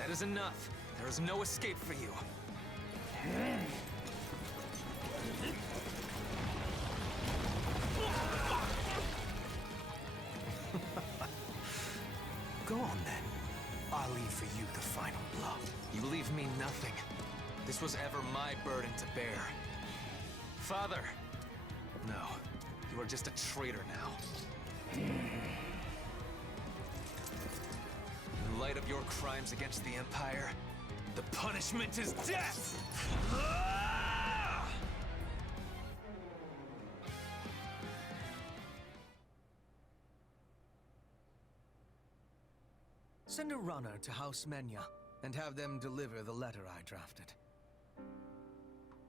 That is enough. There is no escape for you. Go on then. I'll leave for you the final blow. You leave me nothing. This was ever my burden to bear. Father! No, you are just a traitor now. In light of your crimes against the Empire, the punishment is death! Send a runner to House Menya, and have them deliver the letter I drafted.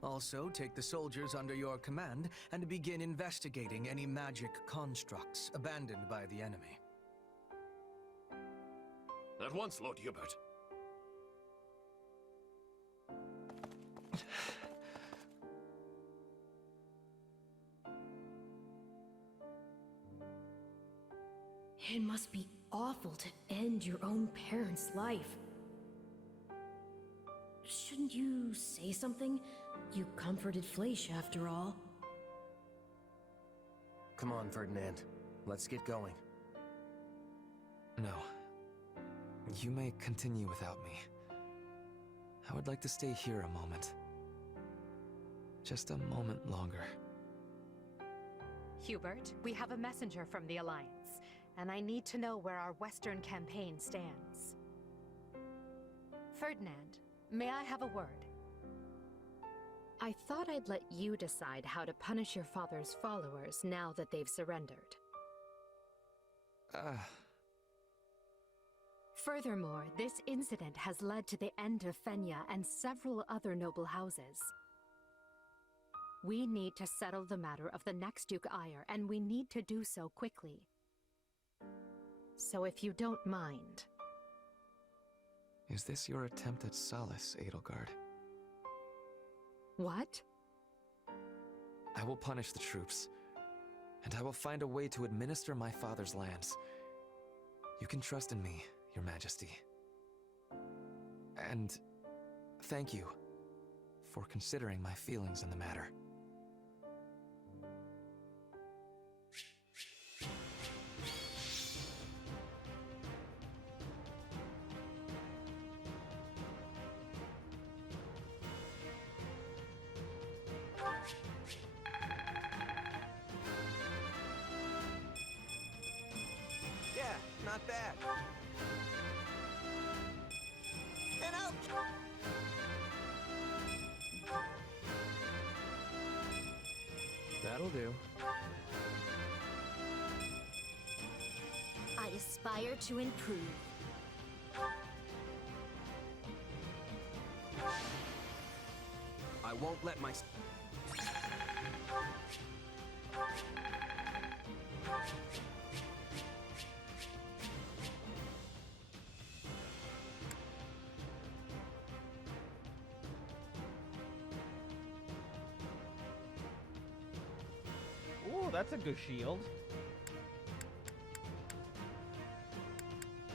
Also, take the soldiers under your command and begin investigating any magic constructs abandoned by the enemy. At once, Lord Hubert. It must be awful to end your own parents' life. Shouldn't you say something? You comforted Fleisch, after all. Come on, Ferdinand. Let's get going. No. You may continue without me. I would like to stay here a moment. Just a moment longer. Hubert, we have a messenger from the Alliance, and I need to know where our Western campaign stands. Ferdinand, may I have a word? I thought I'd let you decide how to punish your father's followers now that they've surrendered. Furthermore, this incident has led to the end of Fenya and several other noble houses. We need to settle the matter of the next Duke Ire, and we need to do so quickly. So if you don't mind... Is this your attempt at solace, Edelgard? What? I will punish the troops, and I will find a way to administer my father's lands. You can trust in me, Your Majesty. And thank you for considering my feelings in the matter. Yeah, not bad. And out! That'll do. I aspire to improve. I won't let my... Ooh, that's a good shield.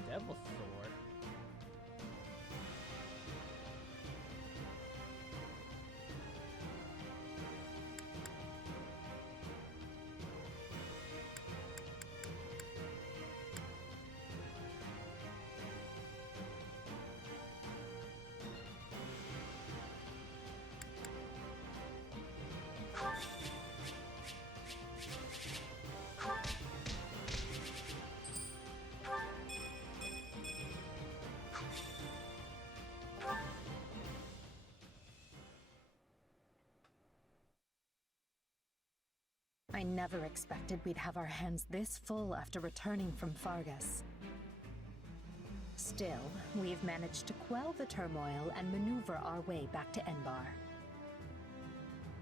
Devil's Sword. I never expected we'd have our hands this full after returning from Fargus. Still, we've managed to quell the turmoil and maneuver our way back to Enbar.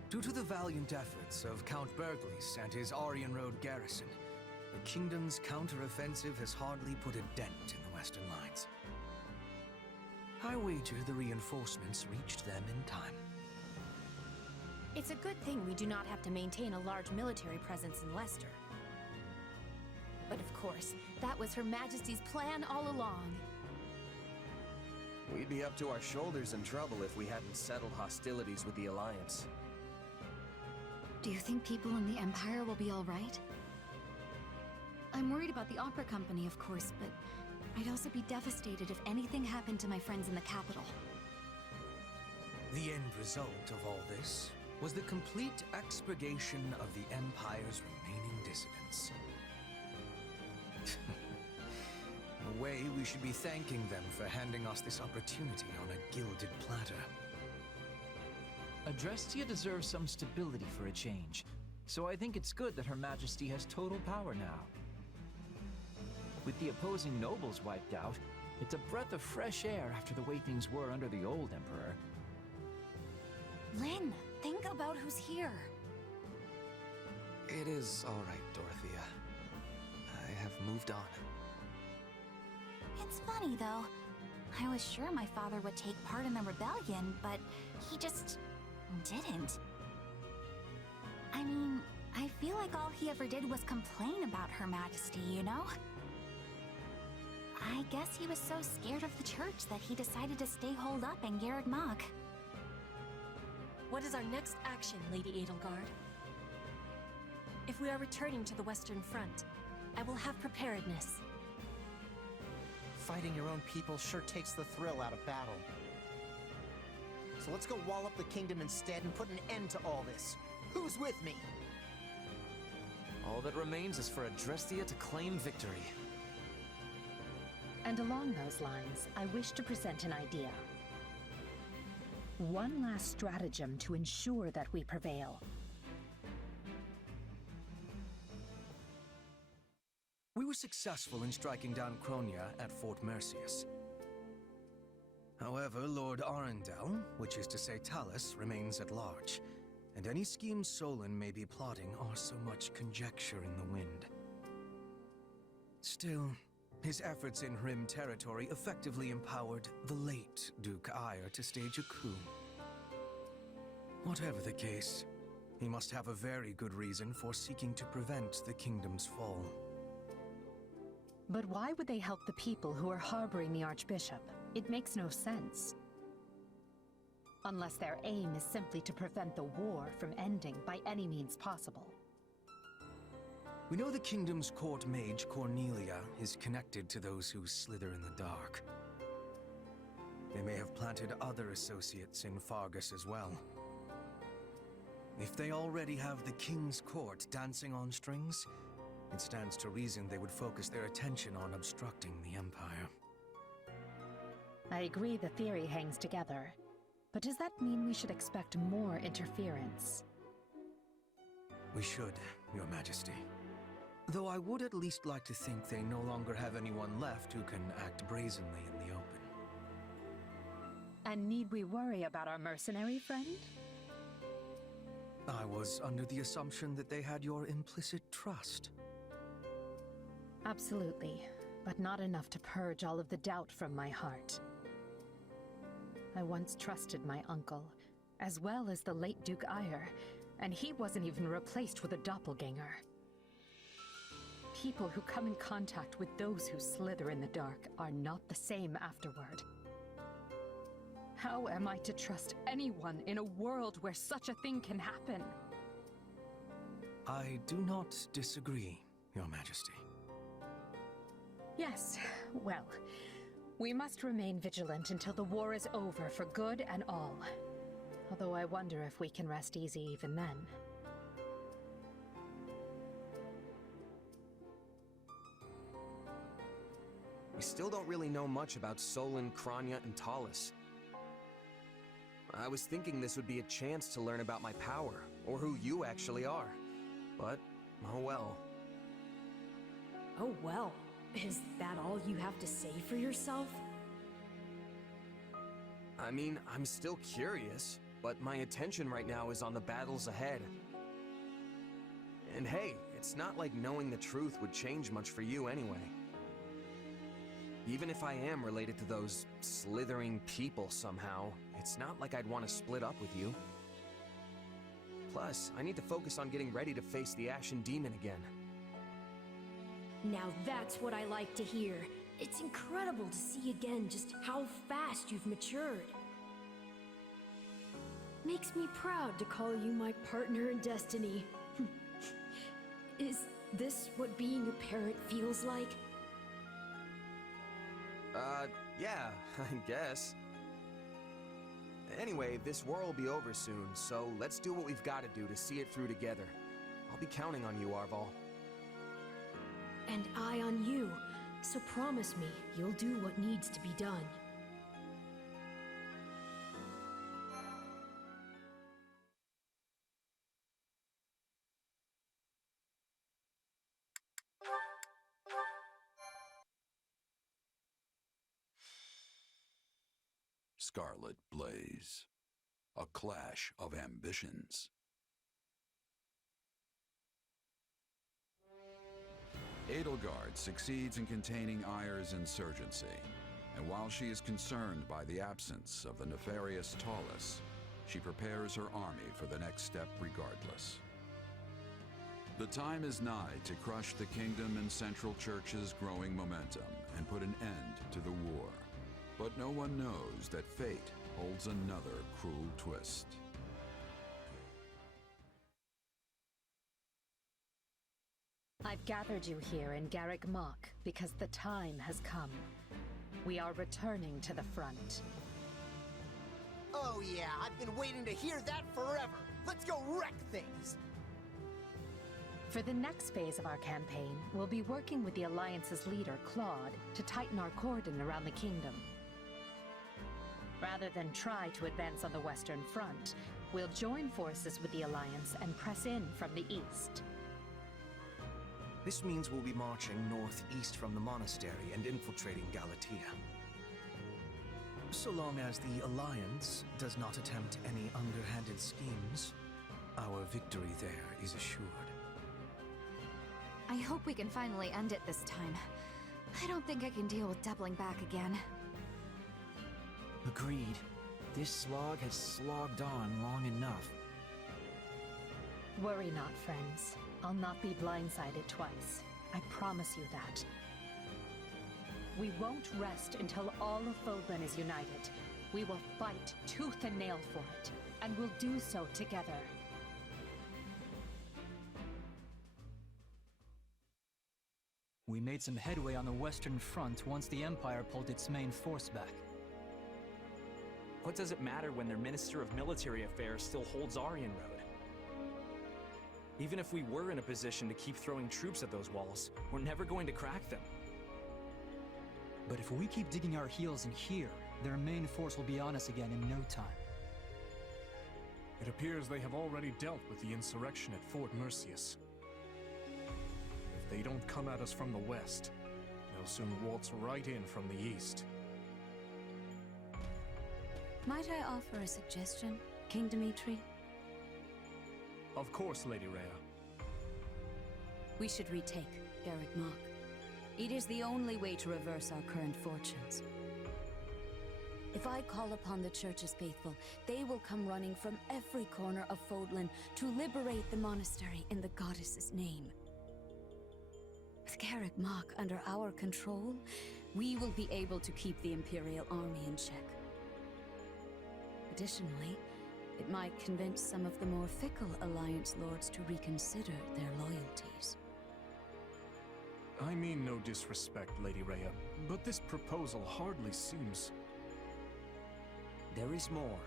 Due to the valiant efforts of Count Berglis and his Aryan Road garrison, the kingdom's counter-offensive has hardly put a dent in the western lines. I wager the reinforcements reached them in time. It's a good thing we do not have to maintain a large military presence in Leicester. But of course, that was Her Majesty's plan all along. We'd be up to our shoulders in trouble if we hadn't settled hostilities with the Alliance. Do you think people in the Empire will be alright? I'm worried about the opera company, of course, but I'd also be devastated if anything happened to my friends in the capital. The end result of all this was the complete expurgation of the Empire's remaining dissidents. In a way, we should be thanking them for handing us this opportunity on a gilded platter. Adrestia deserves some stability for a change, so I think it's good that Her Majesty has total power now. With the opposing nobles wiped out, it's a breath of fresh air after the way things were under the old Emperor. Lynn, think about who's here. It is all right, Dorothea. I have moved on. It's funny, though. I was sure my father would take part in the rebellion, but he just didn't. I mean, I feel like all he ever did was complain about Her Majesty, you know? I guess he was so scared of the church that he decided to stay holed up in Garreg Mach. What is our next action, Lady Edelgard? If we are returning to the Western Front, I will have preparedness. Fighting your own people sure takes the thrill out of battle. So let's go wall up the kingdom instead and put an end to all this. Who's with me? All that remains is for Adrestia to claim victory. And along those lines, I wish to present an idea. One last stratagem to ensure that we prevail. We were successful in striking down Kronia at Fort Mercius. However, Lord Arundel, which is to say Talus, remains at large, and any schemes Solon may be plotting are so much conjecture in the wind. Still, his efforts in Rim territory effectively empowered the late Duke Ire to stage a coup. Whatever the case, he must have a very good reason for seeking to prevent the kingdom's fall. But why would they help the people who are harboring the Archbishop? It makes no sense. Unless their aim is simply to prevent the war from ending by any means possible. We know the kingdom's court mage, Cornelia, is connected to those who slither in the dark. They may have planted other associates in Fargus as well. If they already have the king's court dancing on strings, it stands to reason they would focus their attention on obstructing the Empire. I agree the theory hangs together, but does that mean we should expect more interference? We should, Your Majesty. Though I would at least like to think they no longer have anyone left who can act brazenly in the open. And need we worry about our mercenary friend? I was under the assumption that they had your implicit trust. Absolutely, but not enough to purge all of the doubt from my heart. I once trusted my uncle, as well as the late Duke Ire, and he wasn't even replaced with a doppelganger. People who come in contact with those who slither in the dark are not the same afterward. How am I to trust anyone in a world where such a thing can happen? I do not disagree, Your Majesty. Yes, well, we must remain vigilant until the war is over for good and all. Although I wonder if we can rest easy even then. We still don't really know much about Solon, Kronia, and Talus. I was thinking this would be a chance to learn about my power, or who you actually are. But, oh well. Oh well, is that all you have to say for yourself? I mean, I'm still curious, but my attention right now is on the battles ahead. And hey, it's not like knowing the truth would change much for you anyway. Even if I am related to those slithering people somehow, it's not like I'd want to split up with you. Plus, I need to focus on getting ready to face the Ashen Demon again. Now that's what I like to hear. It's incredible to see again just how fast you've matured. Makes me proud to call you my partner in destiny. Is this what being a parent feels like? Yeah, I guess. Anyway, this war will be over soon, so let's do what we've got to do to see it through together. I'll be counting on you, Arval. And I on you, so promise me you'll do what needs to be done. Scarlet Blaze. A clash of ambitions. Edelgard succeeds in containing Ayre's insurgency, and while she is concerned by the absence of the nefarious Talus, she prepares her army for the next step regardless. The time is nigh to crush the Kingdom and Central Church's growing momentum and put an end to the war. But no one knows that fate holds another cruel twist. I've gathered you here in Garrick Mach because the time has come. We are returning to the front. Oh yeah, I've been waiting to hear that forever. Let's go wreck things! For the next phase of our campaign, we'll be working with the Alliance's leader, Claude, to tighten our cordon around the Kingdom. Rather than try to advance on the Western Front, we'll join forces with the Alliance and press in from the east. This means we'll be marching northeast from the monastery and infiltrating Galatea. So long as the Alliance does not attempt any underhanded schemes, our victory there is assured. I hope we can finally end it this time. I don't think I can deal with doubling back again. Agreed. This slog has slogged on long enough. Worry not, friends. I'll not be blindsided twice. I promise you that. We won't rest until all of Fodlan is united. We will fight tooth and nail for it, and we'll do so together. We made some headway on the Western Front once the Empire pulled its main force back. What does it matter when their Minister of Military Affairs still holds Aryan Road? Even if we were in a position to keep throwing troops at those walls, we're never going to crack them. But if we keep digging our heels in here, their main force will be on us again in no time. It appears they have already dealt with the insurrection at Fort Mercius. If they don't come at us from the west, they'll soon waltz right in from the east. Might I offer a suggestion, King Dimitri? Of course, Lady Rhea. We should retake Garrick Mach. It is the only way to reverse our current fortunes. If I call upon the Church's faithful, they will come running from every corner of Fodlan to liberate the monastery in the goddess's name. With Garrick Mach under our control, we will be able to keep the Imperial army in check. Additionally, it might convince some of the more fickle Alliance lords to reconsider their loyalties. I mean no disrespect, Lady Rhea, but this proposal hardly seems... There is more.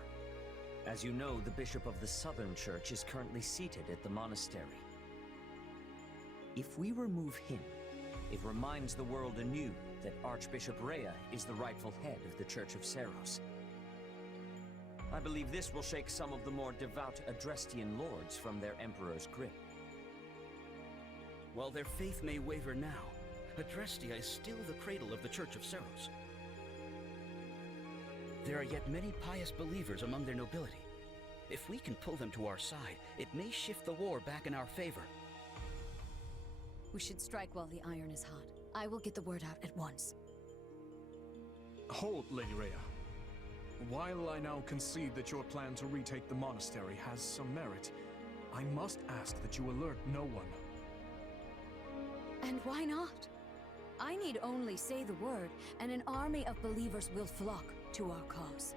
As you know, the Bishop of the Southern Church is currently seated at the monastery. If we remove him, it reminds the world anew that Archbishop Rhea is the rightful head of the Church of Seros. I believe this will shake some of the more devout Adrestian lords from their Emperor's grip. While their faith may waver now, Adrestia is still the cradle of the Church of Seros. There are yet many pious believers among their nobility. If we can pull them to our side, it may shift the war back in our favor. We should strike while the iron is hot. I will get the word out at once. Hold, Lady Rhea. While I now concede that your plan to retake the monastery has some merit, I must ask that you alert no one. And why not? I need only say the word, and an army of believers will flock to our cause.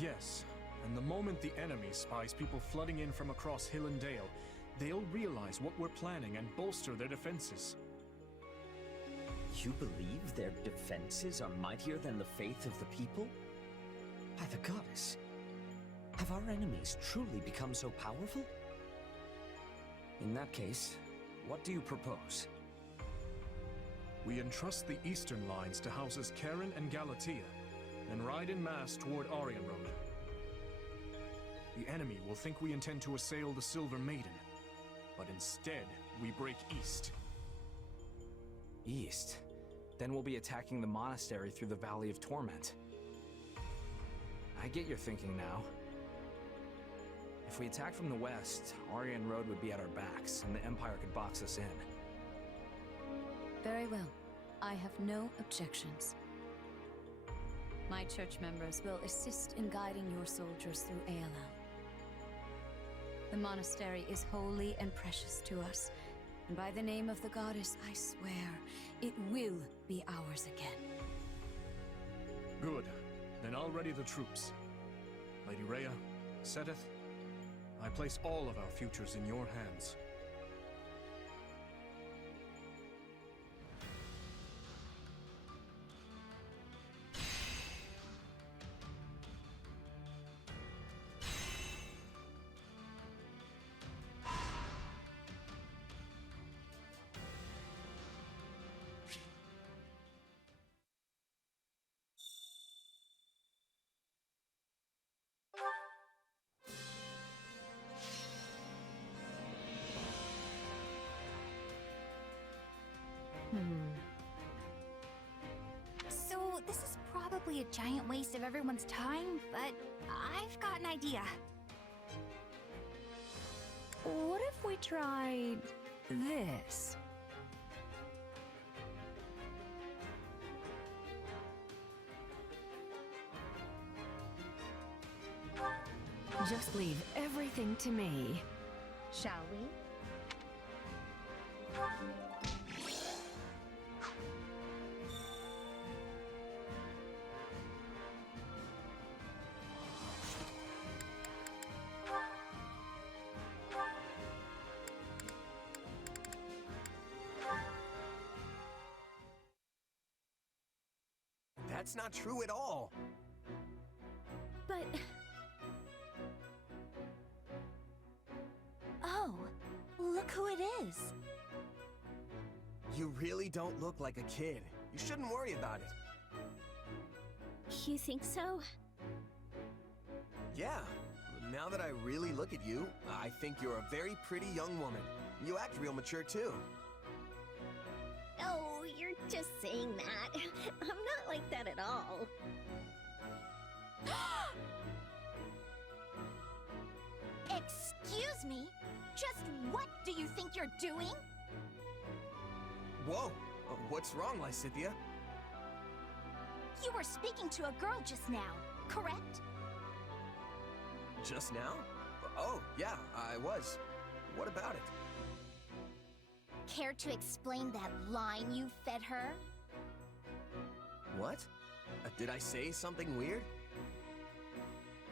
Yes, and the moment the enemy spies people flooding in from across hill and dale, they'll realize what we're planning and bolster their defenses. You believe their defenses are mightier than the faith of the people? By the goddess, have our enemies truly become so powerful? In that case, what do you propose? We entrust the eastern lines to houses Karen and Galatea, and ride in mass toward Aryan Road. The enemy will think we intend to assail the Silver Maiden, but instead, we break east. East? Then we'll be attacking the monastery through the Valley of Torment. I get your thinking now. If we attack from the west, Aryan Road would be at our backs, and the Empire could box us in. Very well. I have no objections. My church members will assist in guiding your soldiers through ALL. The monastery is holy and precious to us, and by the name of the goddess, I swear, it will be ours again. Good. Then I'll ready the troops. Lady Rhea, Seteth, I place all of our futures in your hands. So, this is probably a giant waste of everyone's time, but I've got an idea. What if we tried this? Just leave everything to me. Shall we? That's not true at all. But... Oh, look who it is. You really don't look like a kid. You shouldn't worry about it. You think so? Yeah. Now that I really look at you, I think you're a very pretty young woman. You act real mature, too. Oh, you're just saying that. I'm not like that at all. Excuse me? Just what do you think you're doing? Whoa! What's wrong, Lysithea? You were speaking to a girl just now, correct? Just now? Oh, yeah, I was. What about it? Care to explain that line you fed her? What? Did I say something weird?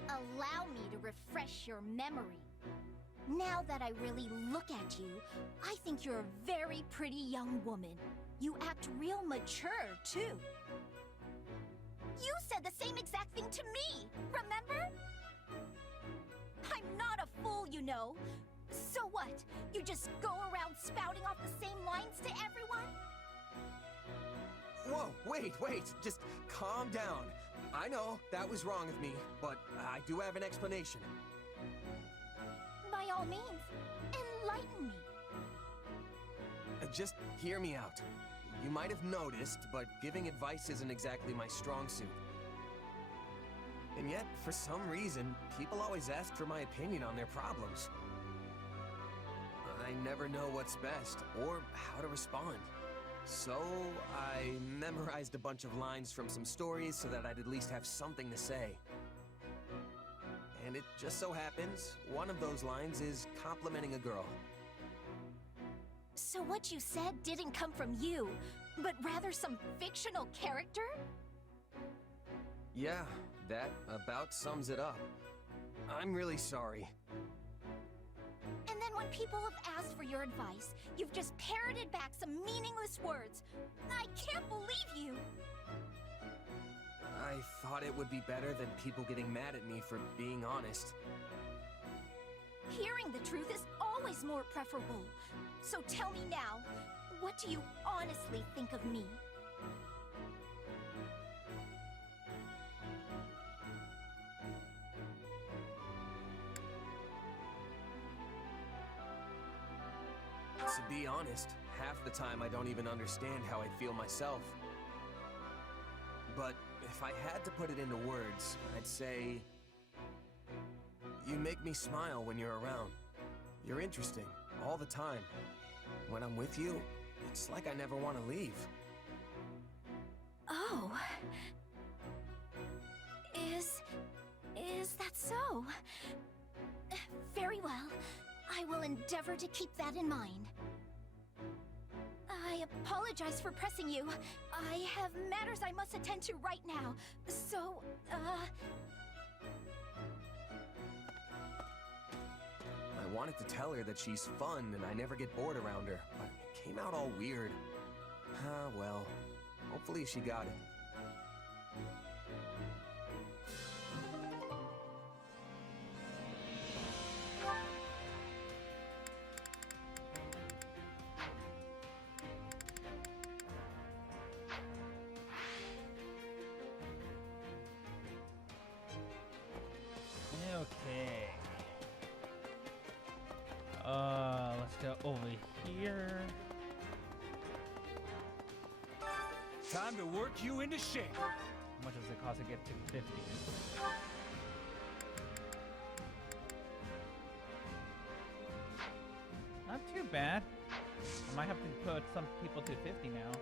Allow me to refresh your memory. Now that I really look at you, I think you're a very pretty young woman. You act real mature, too. You said the same exact thing to me, remember? I'm not a fool, you know. So what? You just go around spouting off the same lines to everyone? Whoa, wait, just calm down. I know that was wrong of me, but I do have an explanation. By all means, enlighten me. Just hear me out. You might have noticed, but giving advice isn't exactly my strong suit. And yet, for some reason, people always ask for my opinion on their problems. I never know what's best, or how to respond. So, I memorized a bunch of lines from some stories so that I'd at least have something to say. And it just so happens, one of those lines is complimenting a girl. So what you said didn't come from you, but rather some fictional character? Yeah, that about sums it up. I'm really sorry. And then when people have asked for your advice, you've just parroted back some meaningless words. I can't believe you! I thought it would be better than people getting mad at me for being honest. Hearing the truth is always more preferable. So tell me now, what do you honestly think of me? To be honest, half the time I don't even understand how I feel myself. But if I had to put it into words, I'd say... You make me smile when you're around. You're interesting, all the time. When I'm with you, it's like I never want to leave. Oh... Is that so? Very well. I will endeavor to keep that in mind. I apologize for pressing you. I have matters I must attend to right now. So, I wanted to tell her that she's fun and I never get bored around her, but it came out all weird. Ah, well. Hopefully she got it. Okay. Let's go over here. Time to work you into shape. How much does it cost to get to 50? Not too bad. I might have to put some people to 50 now.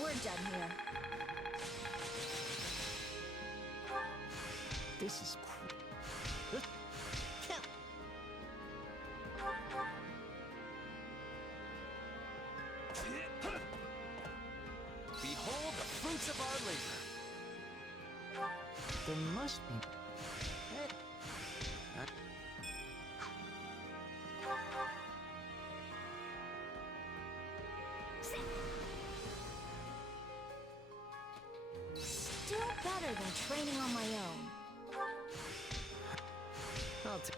we're done here. This is Behold the fruits of our labor. There must be... Still better than training on my own. I'll take...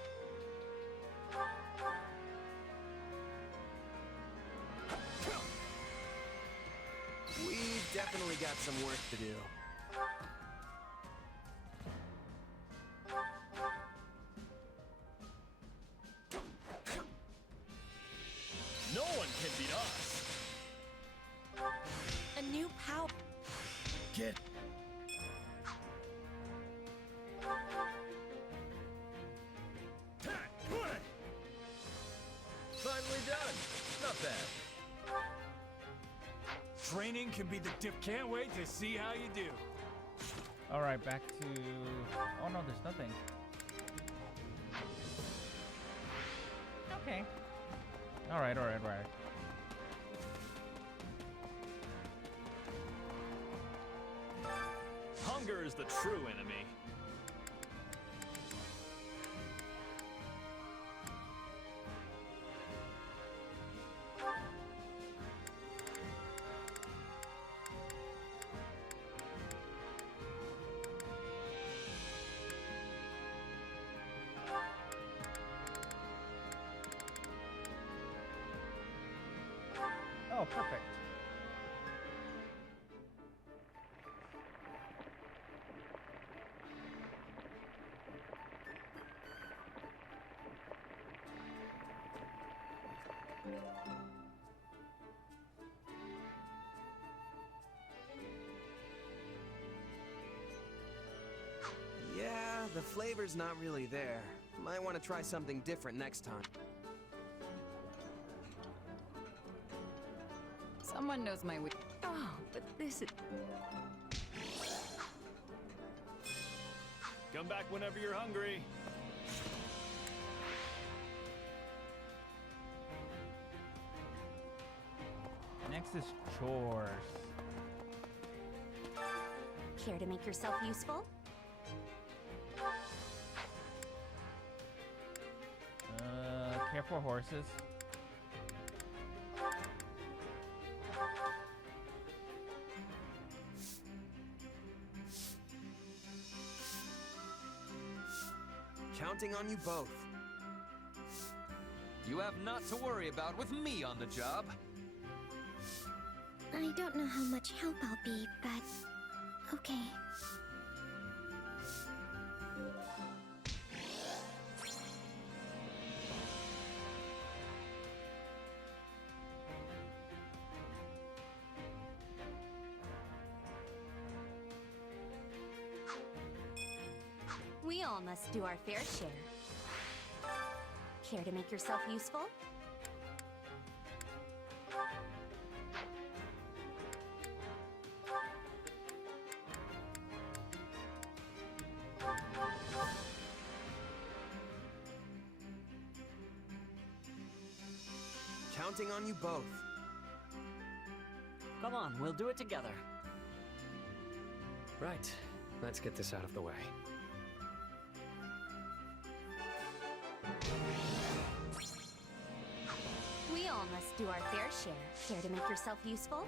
We've definitely got some work to do. No one can beat us. A new power. Get. Finally done. Not bad. Training can be the dip. Can't wait to see how you do. All right, back to... Oh no, there's nothing. Okay. All right. Hunger is the true enemy. Oh, perfect. Yeah, the flavor's not really there. Might want to try something different next time. Someone knows my way. Oh, but this is... Come back whenever you're hungry. Next is chores. Care to make yourself useful? Care for horses. Counting on you both. You have not to worry about with me on the job. I don't know how much help I'll be, but okay. We all must do our fair share. Care to make yourself useful? Counting on you both. Come on, we'll do it together. Right. Let's get this out of the way. We all must do our fair share. Care to make yourself useful?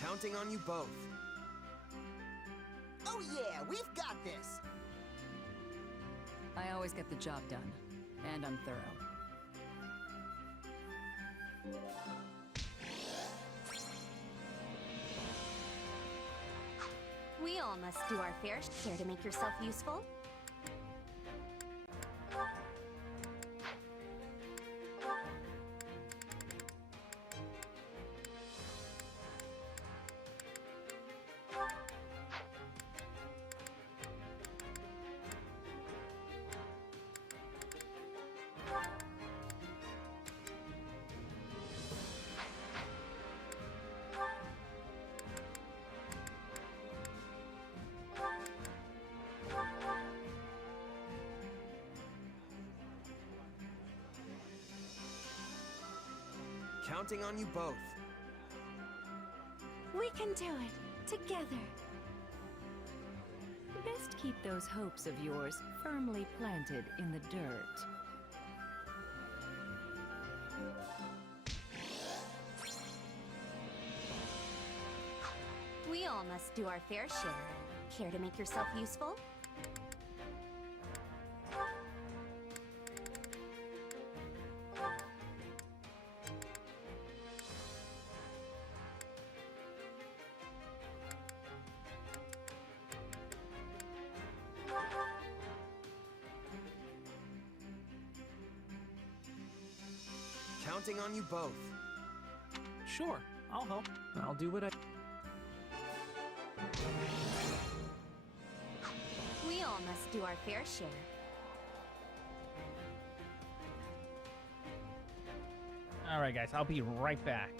Counting on you both. Oh yeah, we've got this! I always get the job done, and I'm thorough. We all must do our fair share. To make yourself useful? Counting on you both. We can do it together. Best keep those hopes of yours firmly planted in the dirt. We all must do our fair share. Care to make yourself useful? Counting on you both. Sure, I'll help. I'll do what I... We all must do our fair share. Alright guys, I'll be right back.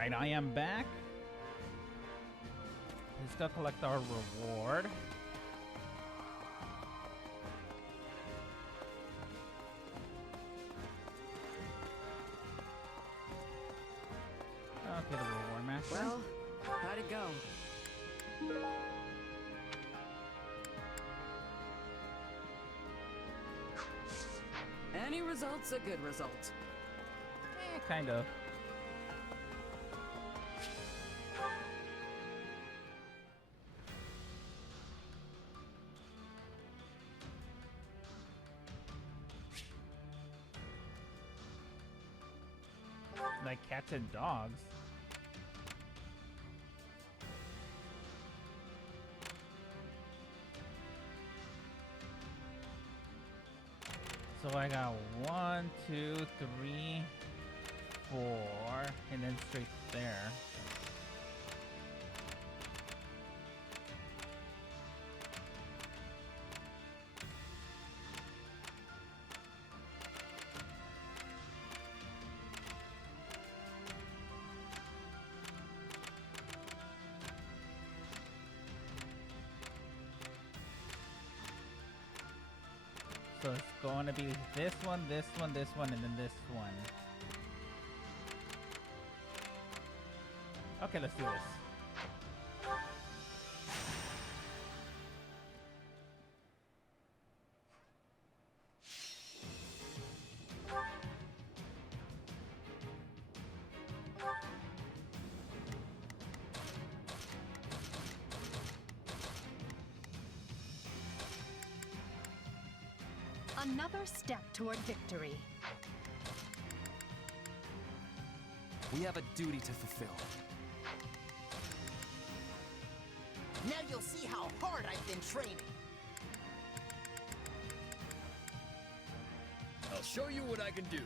Alright, I am back. Let's go collect our reward. Okay, the reward master. Well, how'd it go? Any result's a good result. Kind of. Like cats and dogs. So I got 1, 2, 3, 4, and then straight there. So it's going to be this one, this one, this one, and then this one. Okay, let's do this. Another step toward victory. We have a duty to fulfill. Now you'll see how hard I've been training. I'll show you what I can do.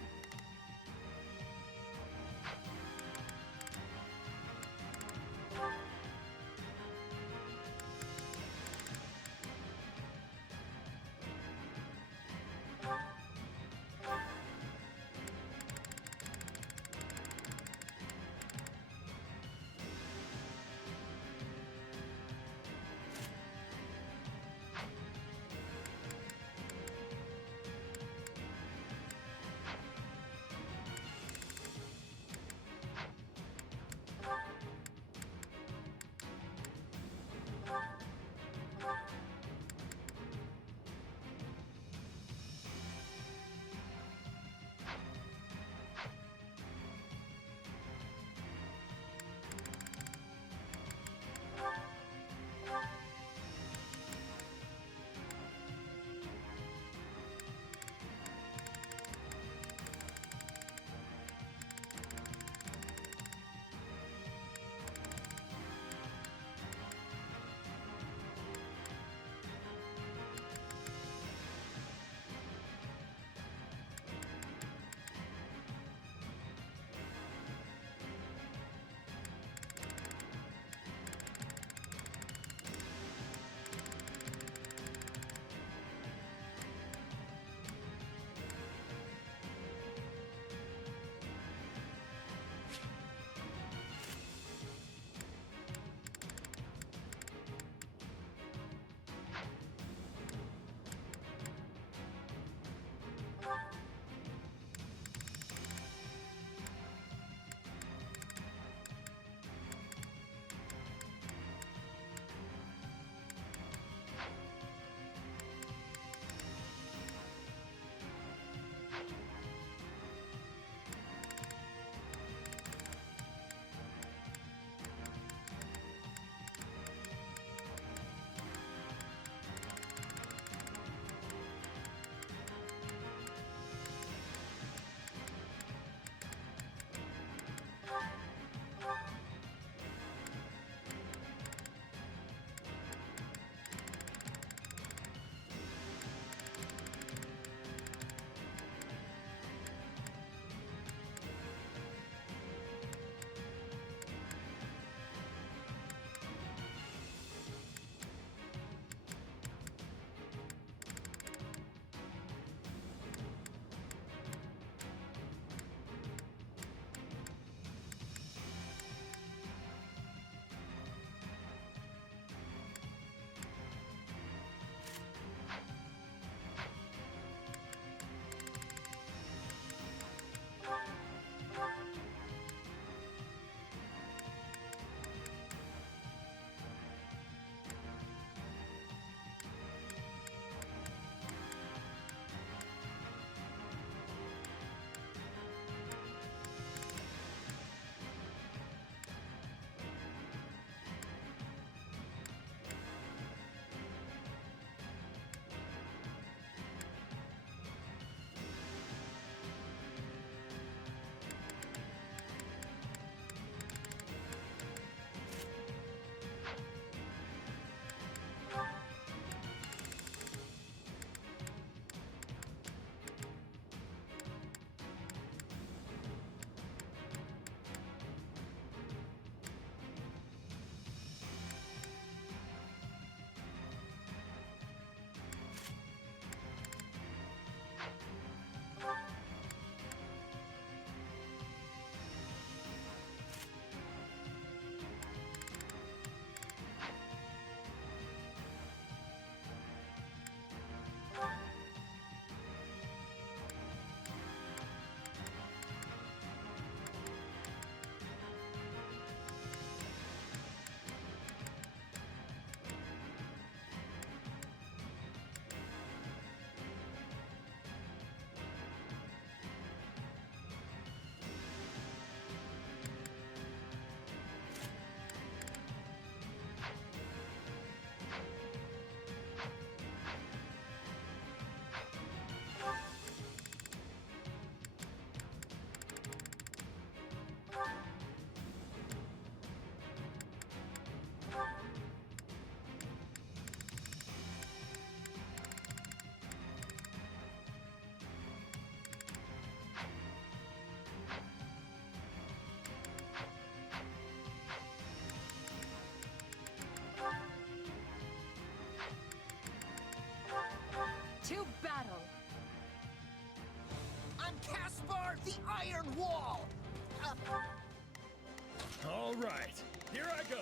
The Iron Wall! All right, here I go.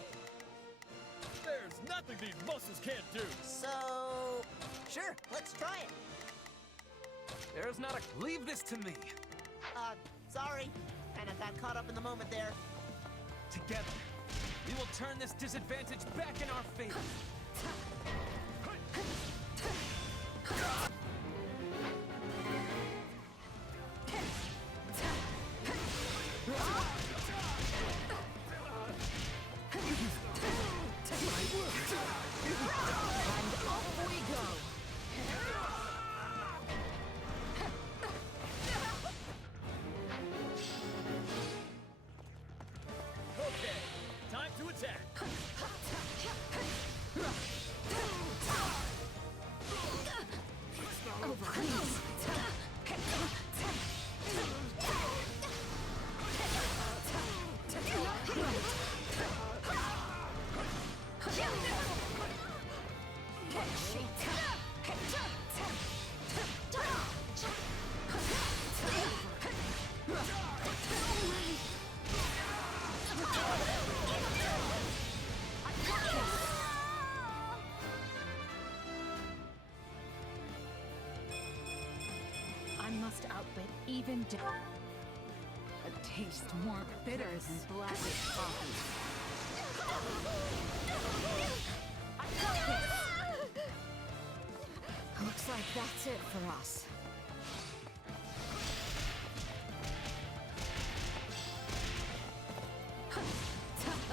There's nothing these muscles can't do. So... Sure, let's try it. There's not a... Leave this to me. Sorry. Kinda got caught up in the moment there. Together, we will turn this disadvantage back in our favor. Okay, time to attack. I must outwit even a taste more bitter than black coffee. I got this! Looks like that's it for us.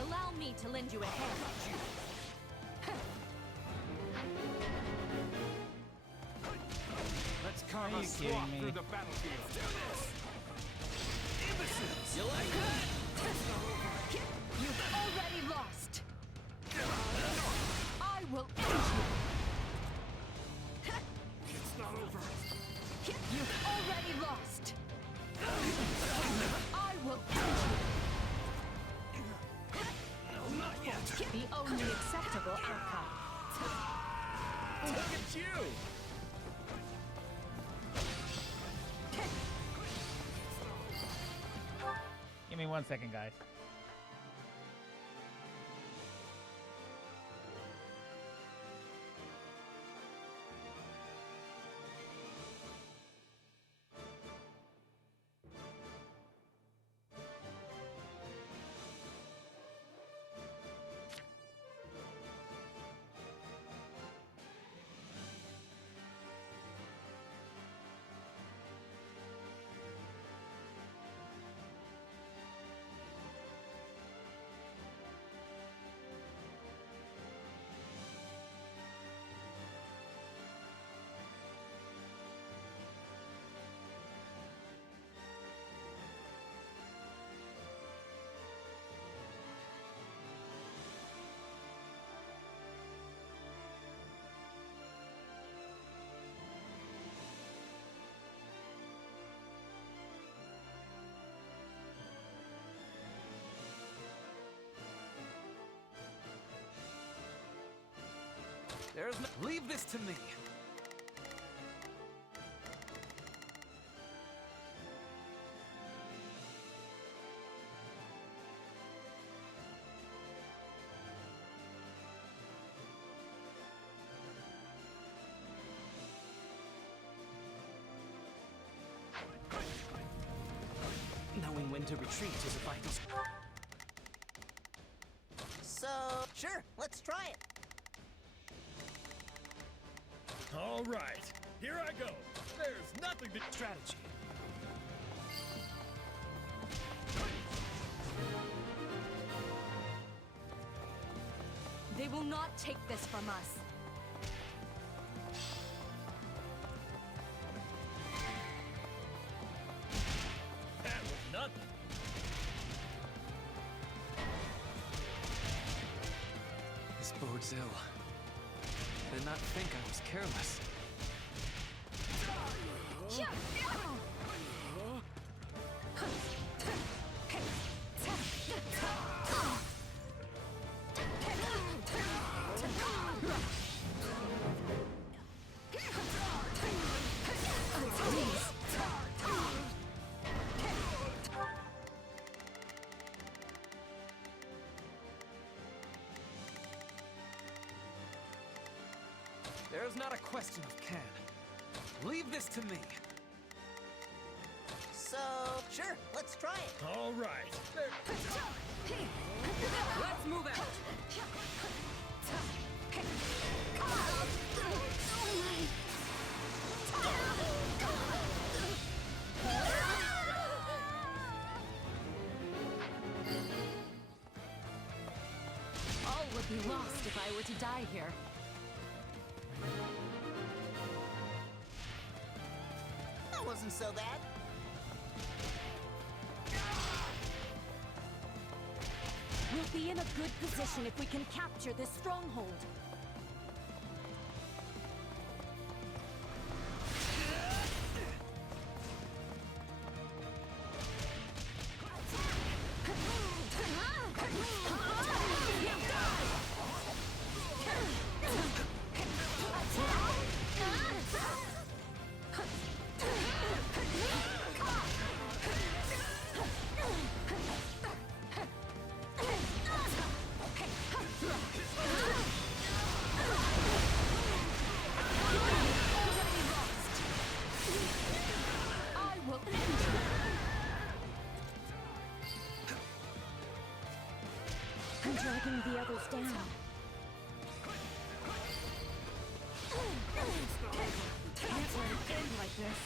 Allow me to lend you a hand. Let's carve Are a you swath kidding me? through the battlefield. Do this! Imbeciles! You like that? You've already lost. I will end you. It's not over. You've already lost. I will end you. No, not yet. The only acceptable outcome. Look at you! Give me 1 second, guys. There's no... Leave this to me. Knowing when to retreat is a vital... So... Sure, let's try it. All right, here I go. There's nothing but strategy. They will not take this from us. That was nothing. This bodes ill. Did not think I was careless. There's not a question of can. Leave this to me. So, sure, let's try it. All right. Let's move out. All would be lost if I were to die here. That wasn't so bad. We'll be in a good position if we can capture this stronghold. I'm dragging the others down. Can't let it end like this.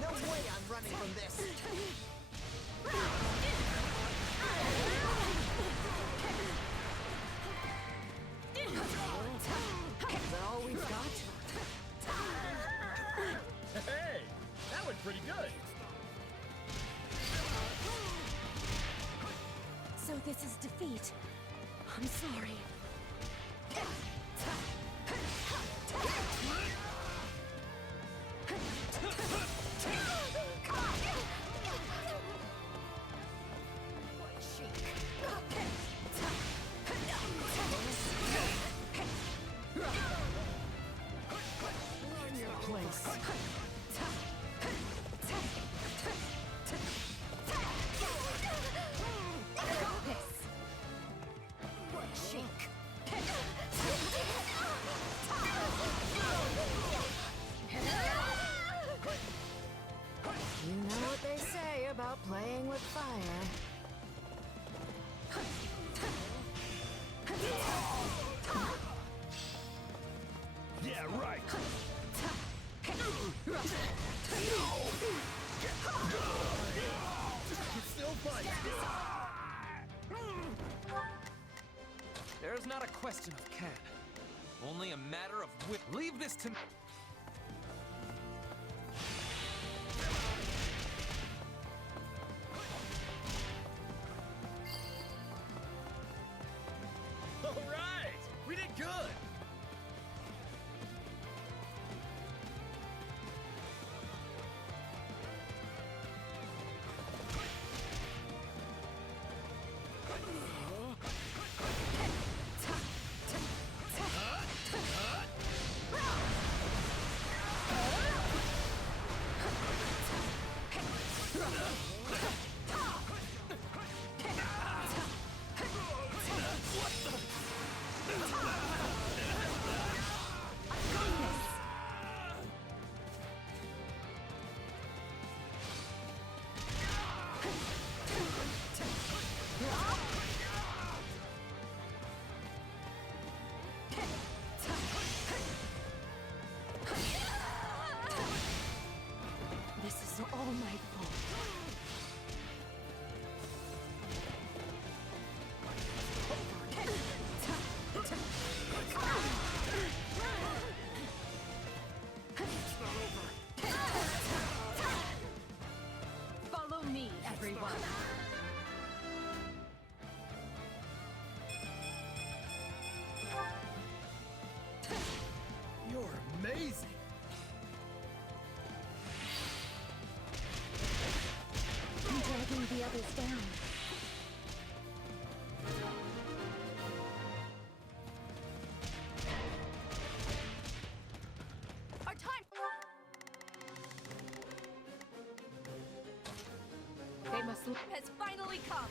No way I'm running from this. Is that all we've got? Hey, that went pretty good. So this is defeat. I'm sorry. You know what they say about playing with fire. Yeah, right. You still fight. There's not a question of can. Only a matter of whip. Leave this to me. All right. We did good. This is all my fault. Follow me, everyone. You're amazing. I'm dragging the others down. Our time. They must has finally come.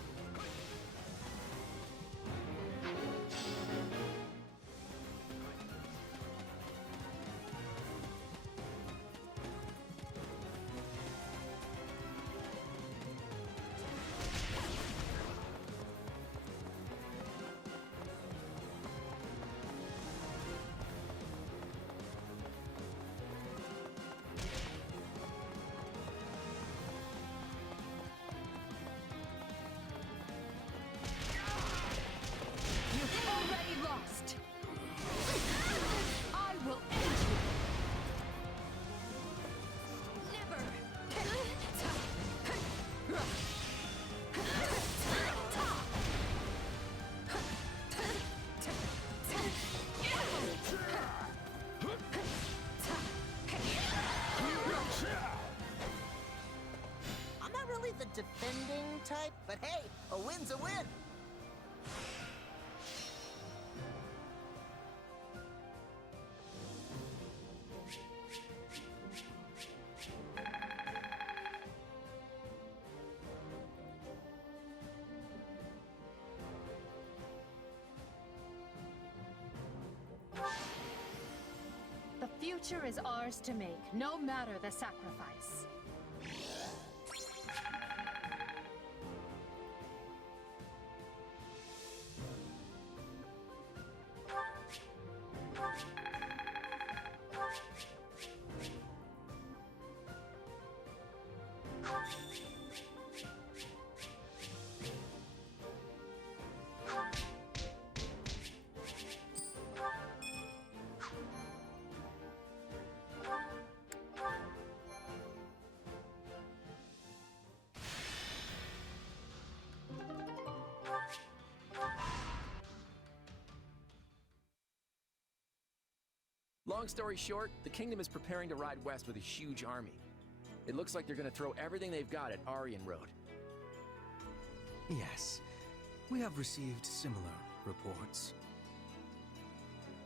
type, but hey, a win's a win! The future is ours to make, no matter the sacrifice. Long story short, the Kingdom is preparing to ride west with a huge army. It looks like they're gonna throw everything they've got at Aryan Road. Yes, we have received similar reports.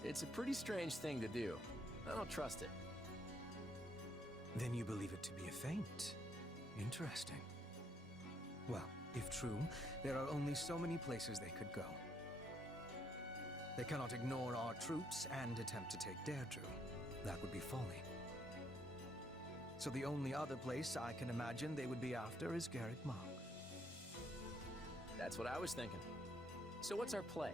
It's a pretty strange thing to do. I don't trust it. Then you believe it to be a feint. Interesting. Well, if true, there are only so many places they could go. They cannot ignore our troops and attempt to take Deirdre. That would be folly. So the only other place I can imagine they would be after is Garrick Mach. That's what I was thinking. So what's our play?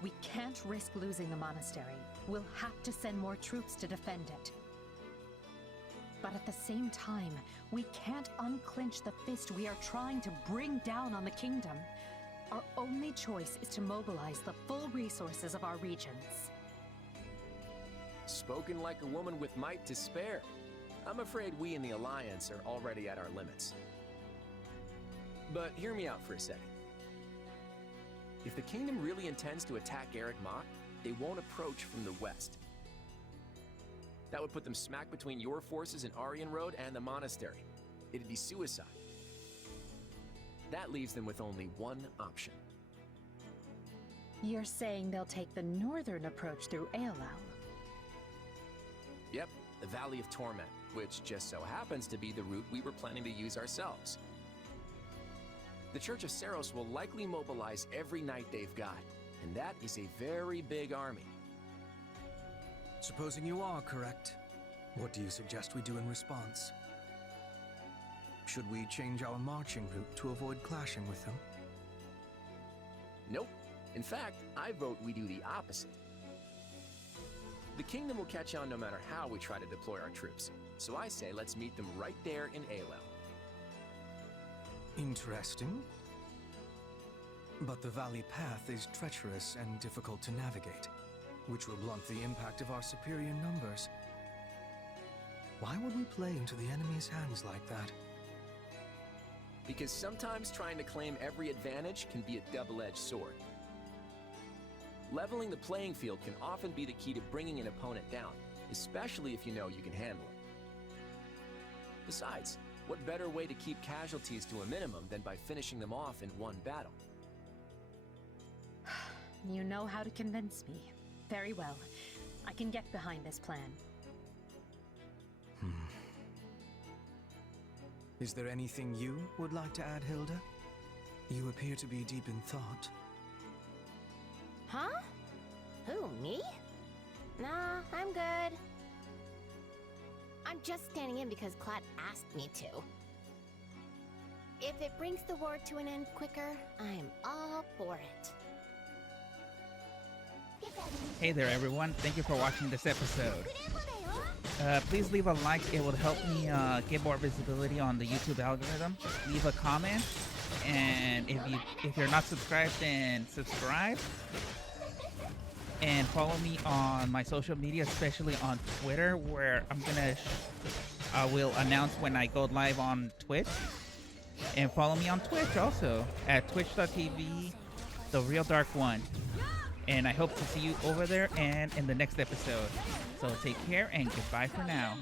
We can't risk losing the monastery. We'll have to send more troops to defend it. But at the same time, we can't unclench the fist we are trying to bring down on the kingdom. Our only choice is to mobilize the full resources of our regions. Spoken like a woman with might to spare. I'm afraid we in the Alliance are already at our limits. But hear me out for a second. If the Kingdom really intends to attack Garrick Mach, they won't approach from the west. That would put them smack between your forces in Aryan Road and the monastery. It'd be suicide. That leaves them with only one option. You're saying they'll take the northern approach through Aelal? Yep, the Valley of Torment, which just so happens to be the route we were planning to use ourselves. The Church of Seros will likely mobilize every knight they've got, and that is a very big army. Supposing you are correct, what do you suggest we do in response? Should we change our marching route to avoid clashing with them? Nope. In fact, I vote we do the opposite. The Kingdom will catch on no matter how we try to deploy our troops, so I say let's meet them right there in Aelal. Interesting. But the valley path is treacherous and difficult to navigate, which will blunt the impact of our superior numbers. Why would we play into the enemy's hands like that? Because sometimes trying to claim every advantage can be a double-edged sword. Leveling the playing field can often be the key to bringing an opponent down, especially if you know you can handle it. Besides, what better way to keep casualties to a minimum than by finishing them off in one battle? You know how to convince me. Very well. I can get behind this plan. Is there anything you would like to add, Hilda? You appear to be deep in thought. Huh? Who, me? Nah, I'm good. I'm just standing in because Clad asked me to. If it brings the war to an end quicker, I'm all for it. Hey there everyone, thank you for watching this episode. Please leave a like, it would help me get more visibility on the YouTube algorithm. Leave a comment, and if you're not subscribed, then subscribe. And follow me on my social media, especially on Twitter, where I will announce when I go live on Twitch. And follow me on Twitch also at twitch.tv, The Real Dark One. And I hope to see you over there and in the next episode. So take care and goodbye for now.